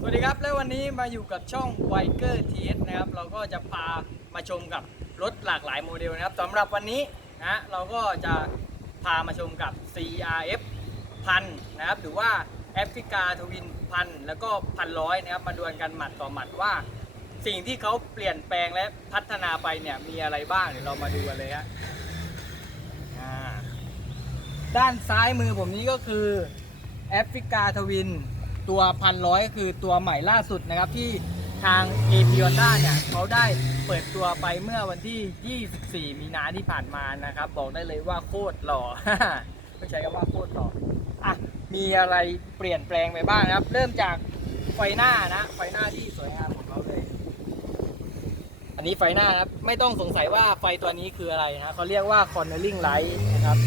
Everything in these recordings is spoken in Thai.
สวัสดีครับ แล้ววันนี้มาอยู่กับช่อง w i k e r TS นะครับ เราก็จะพามาชมกับรถหลากหลายโมเดลนะครับสำหรับวันนี้นะเราก็จะพามาชมกับ CRF พันนะครับ หรือว่าแอฟริกาทวินพันแล้วก็พันร้อยนะครับ มาดวลกันหมัดต่อหมัดว่า สิ่งที่เขาเปลี่ยนแปลงและพัฒนาไปเนี่ยมีอะไรบ้างเดี๋ยวเรามาดูกันเลยฮะด้านซ้ายมือผมนี้ก็คือแอฟริกาทวิน ตัวพันร้อยก็คือตัวใหม่ล่าสุดนะครับที่ทางเอ p ิ o อนด้าเนี่ยเขาได้เปิดตัวไปเมื่อวันที่ 24 มีนาที่ผ่านมานะครับ บอกได้เลยว่าโคตรหล่อไม่ใช่คำว่าโคตรหล่ออะมีอะไรเปลี่ยนแปลงไปบ้างนะครับ เริ่มจากไฟหน้านะ ไฟหน้าที่สวยงามของเขาเลย อันนี้ไฟหน้านะครับไม่ต้องสงสัยว่าไฟตัวนี้คืออะไรนะเขาเรียกว่า cornering light นะครับ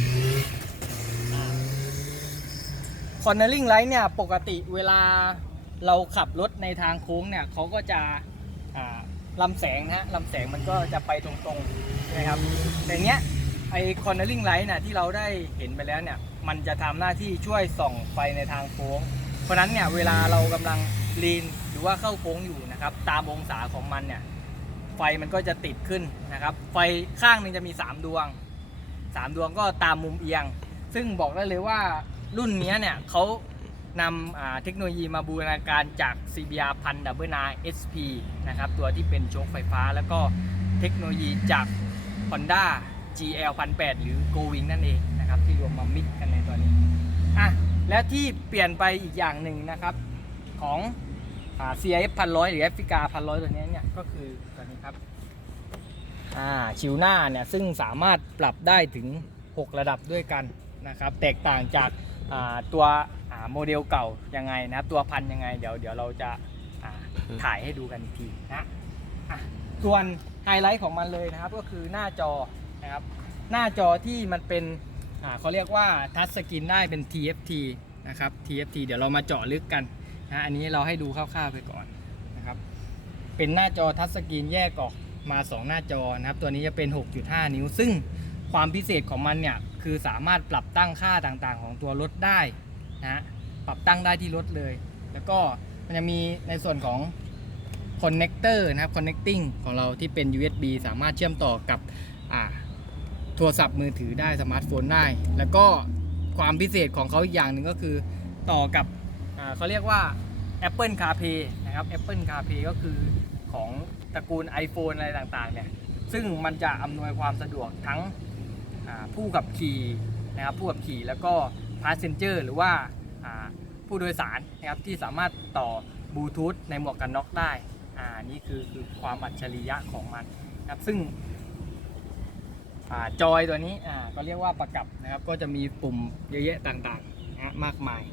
คอนเนอร์ลิงไลท์เนี่ยปกติเวลาเราขับรถในทางโค้งเนี่ยเขาก็จะลำแสงนะลำแสงมันก็จะไปตรงๆใช่ไหมครับแต่เนี้ยไอคอนเนอร์ลิงไลท์นี่ยที่เราได้เห็นไปแล้วเนี่ยมันจะทำหน้าที่ช่วยส่องไฟในทางโค้ง เพราะนั้นเนี่ยเวลาเรากำลังลีนหรือว่าเข้าโค้งอยู่นะครับตามองศาของมันเนี่ยไฟมันก็จะติดขึ้นนะครับไฟข้างหนึ่งจะมี 3 ดวง 3 ดวงก็ตามมุมเอียง ซึ่งบอกได้เลยว่า รุ่นนี้เนี่ยเขานำเทคโนโลยีมาบูรณาการจาก CBR พันดับเบิล SP นะครับตัวที่เป็นโชคไฟฟ้า แล้วก็เทคโนโลยีจาก Honda GL 1008หรือ Going นั่นเองนะครับที่รวมมามิกกันในตัวนี้อะและที่เปลี่ยนไปอีกอย่างหนึ่งนะครับของ CIF 1,000หรือแอฟริกา1 0 0ตัวนี้เนี่ยก็คือตัวนี้ครับอ่าชิวหน้าเนี่ยซึ่งสามารถปรับได้ถึง 6 ระดับด้วยกันนะครับแตกต่างจาก ตัวอ่าโมเดลเก่ายังไงนะครับตัวพันยังไง เดี๋ยวเดี๋ยวเราจะอ่าถ่ายให้ดูกันอีกทีนะอะส่วนไฮไลท์ของมันเลยนะครับก็คือหน้าจอนะครับหน้าจอที่มันเป็นอ่าเขาเรียกว่าทัชสกรีนได้เป็น TFT นะครับ TFT เดี๋ยวเรามาเจาะลึกกันนะอันนี้เราให้ดูคร่าวๆไปก่อนนะครับเป็นหน้าจอทัชสกรีนแยกออกมา 2 หน้าจอนะครับตัวนี้จะเป็น 6.5 นิ้ว ซึ่งความพิเศษของมันเนี่ย คือสามารถปรับตั้งค่าต่างๆ ของตัวรถได้นะฮะปรับตั้งได้ที่รถเลย แล้วก็มันจะมีในส่วนของ connector นะครับ connecting ของเราที่เป็น USB สามารถเชื่อมต่อกับโทรศัพท์มือถือได้สมาร์ทโฟนได้ แล้วก็ความพิเศษของเขาอีกอย่างหนึ่งก็คือต่อกับเขาเรียกว่า Apple CarPlay นะครับ Apple CarPlay ก็คือของตระกูล iPhone อะไรต่างๆเนี่ย ซึ่งมันจะอำนวยความสะดวกทั้ง ผู้ขับขี่นะครับผู้ขับขี่แล้วก็ passenger หรือว่าผู้โดยสารนะครับที่สามารถต่อบลูทูธในหมวกกันน็อกได้อ่านี่คือคือความอัจฉริยะของมันนะครับซึ่งอ่าจอยตัวนี้อ่าก็เรียกว่าประกับนะครับก็จะมีปุ่มเยอะแยะต่างๆนะมากมาย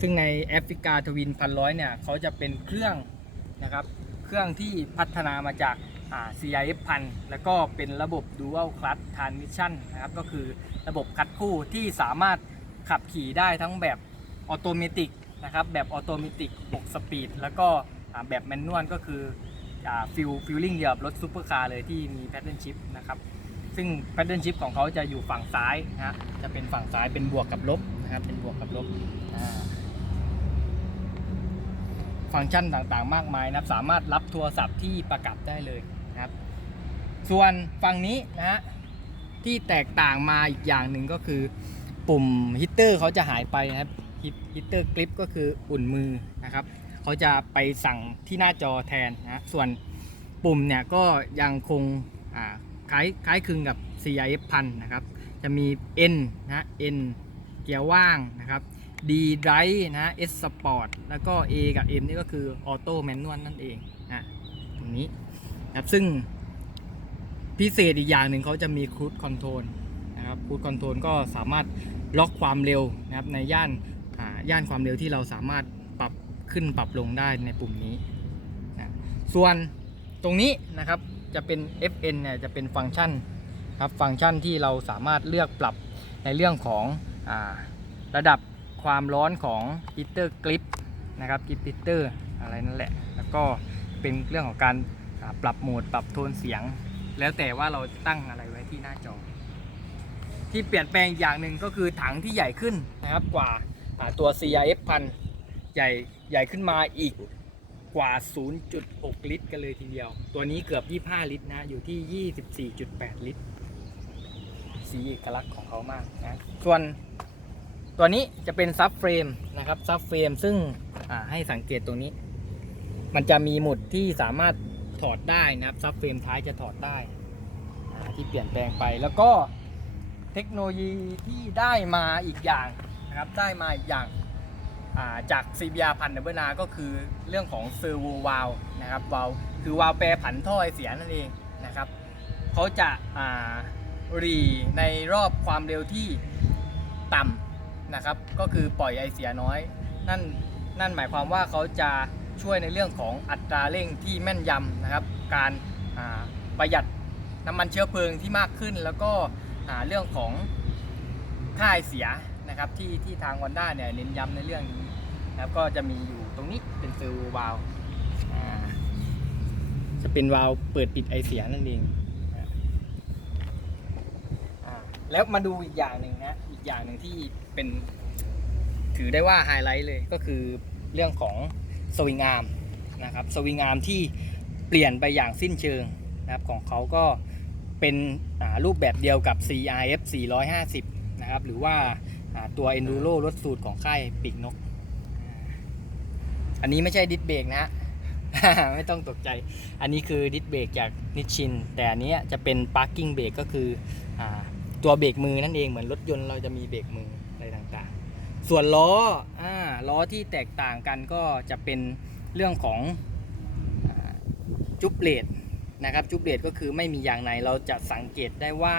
ซึ่งในแอฟริกาทวินพันร้อยเนี่ยเขาจะเป็นเครื่องนะครับเครื่องที่พัฒนามาจาก CIF พันแล้วก็เป็นระบบ Dual Clutch Transmission นะครับก็คือระบบคัดคู่ที่สามารถขับขี่ได้ทั้งแบบออโตเมติกนะครับแบบออโตเมติก6สปีดแล้วก็แบบแมนนวลก็คือฟิลฟิลลิ่งเดียวกับรถซูเปอร์คาร์เลยที่มีแพ t เทิร์นชิพนะครับซึ่งแพ t เทิร์นชิพของเขาจะอยู่ฝั่งซ้ายนะฮะจะเป็นฝั่งซ้ายเป็นบวกกับลบนะครับเป็นบวกกับลบฟังก์ชันต่างๆ มากมายนะครับสามารถรับโทรศัพท์ที่ประกับได้เลย ส่วนฝั่งนี้นะฮะที่แตกต่างมาอีกอย่างหนึ่งก็คือ ปุ่มฮิตเตอร์เขาจะหายไปนะครับฮิตเตอร์กริปก็คืออุ่นมือนะครับเขาจะไปสั่งที่หน้าจอแทนนะส่วนปุ่มเนี่ยก็ยังคงอ่าคล้ายคล้ายคลึงกับ CIF พันนะครับ จะมี N นะ N เกียร์ว่างนะครับ D Drive นะ S Sport แล้วก็ A กับ M นี่ก็คือ Auto Manual นั่นเองนะตรงนี้นะครับซึ่ง พิเศษอีกอย่างหนึ่งเขาจะมี Cruise Control นะครับ Cruise Control ก็สามารถล็อกความเร็วนะครับในย่านย่านความเร็วที่เราสามารถปรับขึ้นปรับลงได้ในปุ่มนี้นะส่วนตรงนี้นะครับจะเป็น FN เนี่ยจะเป็นฟังก์ชันครับฟังก์ชันที่เราสามารถเลือกปรับในเรื่องของอระดับความร้อนของฮีเตอร์กริปนะครับกริปฮีเตอร์อะไรนั่นแหละ แล้วก็เป็นเรื่องของการปรับโหมดปรับโทนเสียง แล้วแต่ว่าเราตั้งอะไรไว้ที่หน้าจอ ที่เปลี่ยนแปลงอย่างหนึ่งก็คือถังที่ใหญ่ขึ้นนะครับกว่าตัว CRF พันใหญ่ใหญ่ขึ้นมาอีกกว่า 0.6 ลิตร กันเลยทีเดียว ตัวนี้เกือบ 25 ลิตรนะอยู่ที่ 24.8 ลิตร สีเอกลักษณ์ของเขามากนะส่วนตัวนี้จะเป็นซับเฟรมนะครับซับเฟรมซึ่งให้สังเกตตรงนี้ มันจะมีหมุดที่สามารถ ถอดได้นะครับซับเฟรมท้ายจะถอดได้ที่เปลี่ยนแปลงไปแล้วก็เทคโนโลยีที่ได้มาอีกอย่างนะครับได้มาอีกอย่างาจาก CBR พันดับเบิลนาก็คือเรื่องของเซอร์โววาลนะครับวาลคือวาลแปรผันท่อไอเสียนั่นเองนะครับเขาจะารีในรอบความเร็วที่ต่ำนะครับก็คือปล่อยไอเสียน้อย นั่นนั่นหมายความว่าเขาจะ ช่วยในเรื่องของอัตราเร่งที่แม่นยำนะครับ การประหยัดน้ำมันเชื้อเพลิงที่มากขึ้น แล้วก็เรื่องของค่าไอเสียนะครับที่ที่ทางวันด้าเนี่ยเน้นย้ำในเรื่องนี้นะครับก็จะมีอยู่ตรงนี้เป็นเซอร์โวาลวจะเป็นวาล์วเปิดปิดไอเสียนั่นเองแล้วมาดูอีกอย่างหนึ่งนะอีกอย่างหนึ่งที่เป็นถือได้ว่าไฮไลท์เลยก็คือเรื่องของ สวิงอาร์มนะครับสวิงอาร์มที่เปลี่ยนไปอย่างสิ้นเชิงนะครับของเขาก็เป็นรูปแบบเดียวกับ CRF 450 นะครับ หรือว่าตัว Enduro รถสูตรของค่ายปีกนก อันนี้ไม่ใช่ดิสเบรกนะ ไม่ต้องตกใจ อันนี้คือดิสเบรกจากนิชชิน แต่อันนี้จะเป็น parking brake ก็คืออตัวเบรกมือนั่นเองเหมือนรถยนต์เราจะมีเบรกมืออะไรต่างๆ ส่วนล้ออ่าล้อที่แตกต่างกันก็จะเป็นเรื่องของอจุบเลดนะครับจุบเลดก็คือไม่มียางในเราจะสังเกตได้ว่า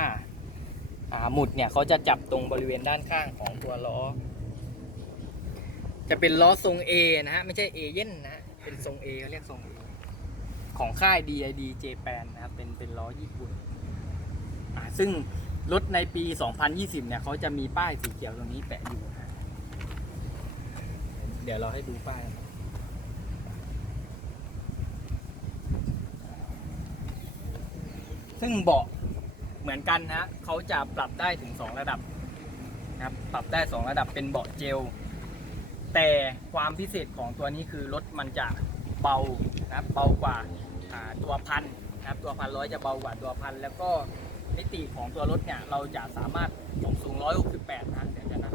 หมุดเนี่ยเขาจะจับตรงบริเวณด้านข้างของตัวล้อ จะเป็นล้อทรง A นะฮะไม่ใช่เอเย่นนะ เป็นทรง A เขาเรียกทรง A ของค่าย DID Japan นะครับเป็นเป็นล้อญี่ปุ่นอ่าซึ่งรถในปี 2020 เนี่ยเขาจะมีป้ายสีเขียวตรงนี้แปะอยู่ เดี๋ยวเราให้ดูป้ายนะครับซึ่งเบาะเหมือนกันนะเขาจะปรับได้ถึง 2 ระดับนะครับปรับได้ 2 ระดับเป็นเบาะเจล แต่ความพิเศษของตัวนี้คือรถมันจะเบานะครับเบากว่าตัวพันนะครับตัวพันร้อยจะเบากว่าตัวพัน แล้วก็มิติของตัวรถเนี่ยเราจะสามารถส่งสูง 168นะเดี๋ยวจะนะ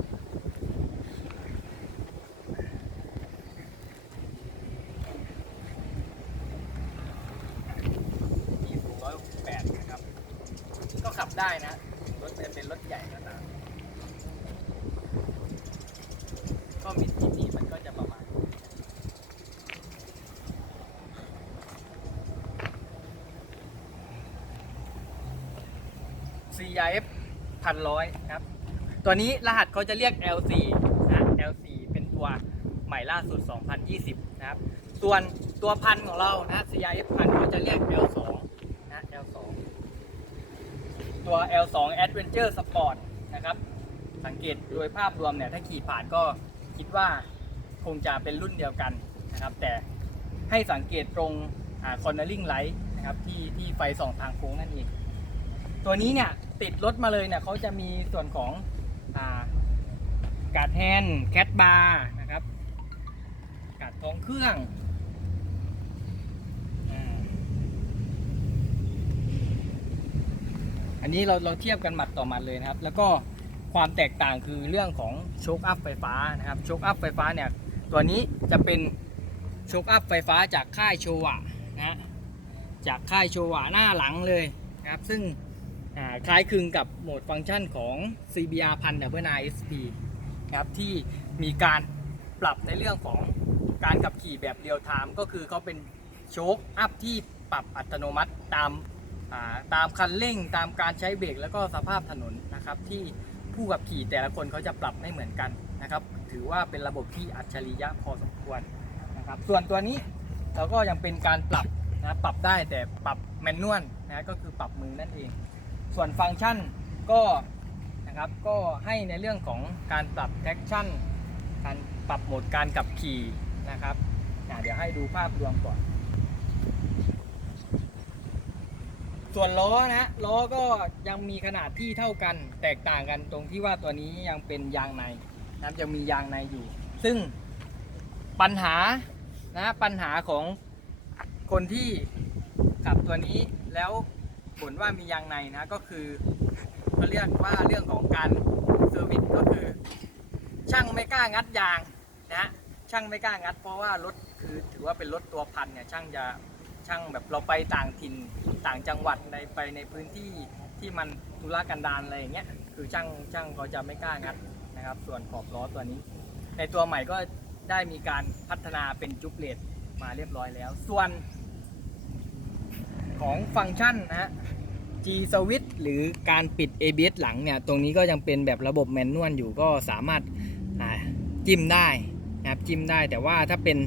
มีสูง168นะครับก็ขับได้นะรถเป็นเป็นรถใหญ่ก็ตาม ก็มิดมิติมันก็จะประมาณนี้ CIF พันร้อยครับ ตัวนี้รหัสเขาจะเรียก L4 นะ L4 เป็นตัวใหม่ล่าสุด 2020 นะครับ ส่วนตัวพันของเรานะ CIF พันเขาจะเรียก L2 นะ L2 ตัว L2 Adventure Sport นะครับ สังเกตโดยภาพรวมเนี่ย ถ้าขี่ผ่านก็คิดว่าคงจะเป็นรุ่นเดียวกันนะครับ แต่ให้สังเกตตรงคอนเนอร์ลิงไลท์นะครับที่ที่ไฟส่องทางโค้งนั่นเอง ตัวนี้เนี่ย ติดรถมาเลยเนี่ยเขาจะมีส่วนของอากาดแฮน์แคทบาร์นะครับกาดท้องเครื่องอันนี้เราเราเทียบกันหมัดต่อหมัดเลยนะครับ แล้วก็ความแตกต่างคือเรื่องของโชคอัพไฟฟ้านะครับโชคอัพไฟฟ้าเนี่ยตัวนี้จะเป็นโชคอัพไฟฟ้าจากค่ายโชวะนะจากค่ายโชวะหน้าหลังเลยนะครับ ซึ่ง คล้ายคลึงกับโหมดฟังก์ชันของ CBR พัน w i SP นะครับที่มีการปรับในเรื่องของการขับขี่แบบเรียลไทม์ก็คือเขาเป็นโชคอัพที่ปรับอัตโนมัติตามาตามคันเร่งตามการใช้เบรกแล้วก็สภาพถนนนะครับที่ผู้ขับขี่แต่ละคนเขาจะปรับไม่เหมือนกันนะครับถือว่าเป็นระบบที่อัจฉริยะพอสมควรนะครับส่วนตัวนี้เราก็ยังเป็นการปรับนะปรับได้แต่ปรับแมนนวลนะก็คือปรับมือนั่นเอง ส่วนฟังก์ชันก็นะครับก็ให้ในเรื่องของการปรับแท็กชั่นการปรับโหมดการขับขี่นะครับเดี๋ยวให้ดูภาพรวมก่อน ส่วนล้อนะล้อก็ยังมีขนาดที่เท่ากัน แตกต่างกันตรงที่ว่าตัวนี้ยังเป็นยางในนะครับยังมียางในอยู่ ซึ่งปัญหานะปัญหาของคนที่ขับตัวนี้แล้ว ผลว่ามียางในนะก็คือเขาเรียกว่าเรื่องของการเซอร์วิสก็คือ ช่างไม่กล้างัดยางนะช่างไม่กล้างัด เพราะว่ารถคือถือว่าเป็นรถตัวพันเนี่ยช่างจะช่างแบบเราไปต่างถิ่นต่างจังหวัดในไปในพื้นที่ที่มันธุรกันดารอะไรอย่างเงี้ยคือช่างช่างเขาจะไม่กล้างัดนะครับ ส่วนขอบล้อตัวนี้ ในตัวใหม่ก็ได้มีการพัฒนาเป็นจุกเลตมาเรียบร้อยแล้ว ส่วน ของฟังก์ชันนะฮะ G Switch หรือการปิด ABS หลังเนี่ย ตรงนี้ก็ยังเป็นแบบระบบแมนนวลอยู่ก็สามารถจิ้มได้นะครับจิ้มได้แต่ว่าถ้าเป็น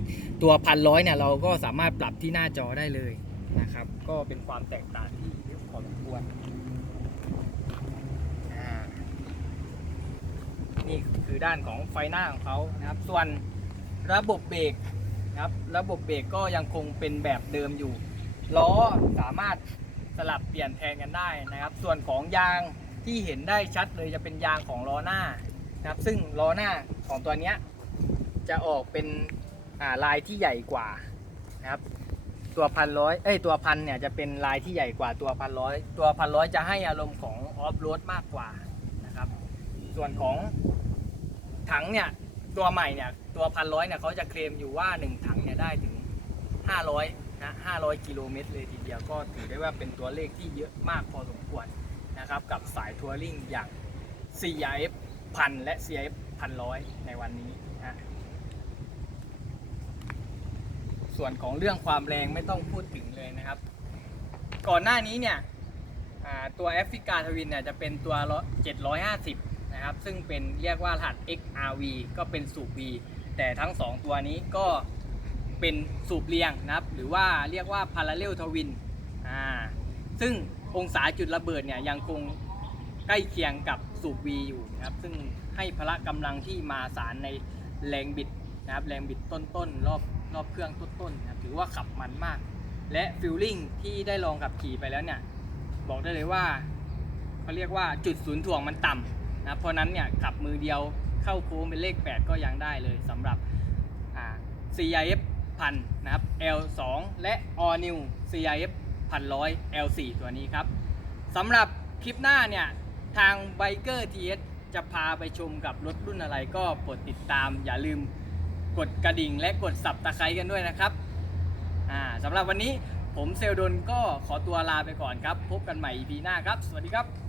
ตัวพันร้อยเนี่ยเราก็สามารถปรับที่หน้าจอได้เลยนะครับ ก็เป็นความแตกต่างที่เยอะพอสมควรนี่คือด้านของไฟหน้าของเขานะครับ ส่วนระบบเบรกนะครับ ระบบเบรกก็ยังคงเป็นแบบเดิมอยู่ ล้อสามารถสลับเปลี่ยนแทนกันได้นะครับ ส่วนของยางที่เห็นได้ชัดเลยจะเป็นยางของล้อหน้านะครับ ซึ่งล้อหน้าของตัวนี้จะออกเป็นาลายที่ใหญ่กว่านะครับ ตัวพันร้อยเอ้ยตัวพันเนี่ยจะเป็นลายที่ใหญ่กว่าตัวพันร้อยตัวพันร้อยจะให้อารมณ์ของออฟโรดมากกว่านะครับ ส่วนของถังเนี่ยตัวใหม่เนี่ยตัวพันร้อยเนี่ยเขาจะเคลมอยู่ว่า 1 ถังเนี่ยได้ถึง 500 นะ 500 กิโลเมตรเลยทีเดียวก็ถือได้ว่าเป็นตัวเลขที่เยอะมากพอสมควรนะครับ กับสายทัวริงอย่าง CRF พันและ CRF พันร้อยในวันนี้นะส่วนของเรื่องความแรงไม่ต้องพูดถึงเลยนะครับ ก่อนหน้านี้เนี่ยตัวแอฟริกาทวินเนี่ยจะเป็นตัว 750 นะครับ ซึ่งเป็นเรียกว่ารหัส XRV ก็เป็นสูบ V แต่ทั้ง 2 ตัวนี้ก็ เป็นสูบเรียงนะครับ หรือว่าเรียกว่า parallel twin อ่าซึ่งองศาจุดระเบิดเนี่ยยังคงใกล้เคียงกับสูบ V อยู่นะครับ ซึ่งให้พละกำลังที่มาสารในแรงบิดนะครับแรงบิดต้นๆรอบรอบเครื่องต้นๆนะครับถือว่าขับมันมาก และฟิลลิ่งที่ได้ลองขับขี่ไปแล้วเนี่ยบอกได้เลยว่าเขาเรียกว่าจุดศูนย์ถ่วงมันต่ำนะครับเพราะนั้นเนี่ยขับมือเดียวเข้าโค้งเป็นเลข 8 ก็ยังได้เลยสำหรับ CIF พันนะครับ L2 และ All New CIF พันร้อย L4 ตัวนี้ครับสำหรับคลิปหน้าเนี่ย ทาง Biker TS จะพาไปชมกับรถรุ่นอะไรก็โปรดติดตามอย่าลืมกดกระดิ่งและกดสับตะไคร้กันด้วยนะครับสำหรับวันนี้ผมเซลดนก็ขอตัวลาไปก่อนครับ พบกันใหม่ EP หน้าครับ สวัสดีครับ